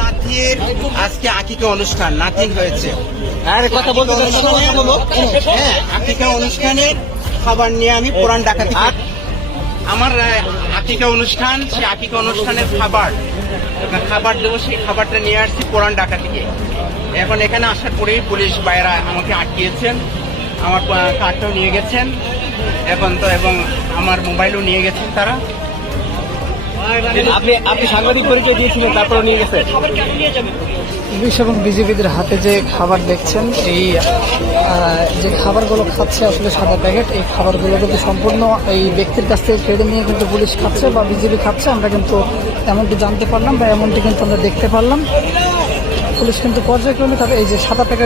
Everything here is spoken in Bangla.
নাতির আজকে আকিকা অনুষ্ঠান নাতি হয়েছে। কথা বলতে হ্যাঁ, আকিকা অনুষ্ঠানের খাবার নিয়ে আমি পুরান ডাকাতি আমার আকিকা অনুষ্ঠান, সেই আকিকা অনুষ্ঠানের খাবার দেবো, সেই খাবারটা নিয়ে আসছি পুরান ঢাকা থেকে। এখন এখানে আসার পরেই পুলিশ ভাইয়েরা আমাকে আটকিয়েছেন, আমার কার্ডটাও নিয়ে গেছেন এখন তো, এবং আমার মোবাইলও নিয়ে গেছেন তারা। আপনি সাংবাদিক পরিচয় দিয়েছিলেন, তারপরে নিয়ে গেছেন। পুলিশ এবং বিজেপিদের হাতে যে খাবার দেখছেন, এই যে খাবারগুলো খাচ্ছে আসলে সাদা প্যাকেট, এই খাবারগুলো কিন্তু সম্পূর্ণ এই ব্যক্তির কাছ থেকে কেড়ে নিয়ে কিন্তু পুলিশ খাচ্ছে বা বিজেপি খাচ্ছে। আমরা কিন্তু এমনটি জানতে পারলাম বা এমনটি কিন্তু আমরা দেখতে পারলাম। পুলিশ কিন্তু পর্যায়ক্রমে তাদের এই যে সাদা প্যাকেট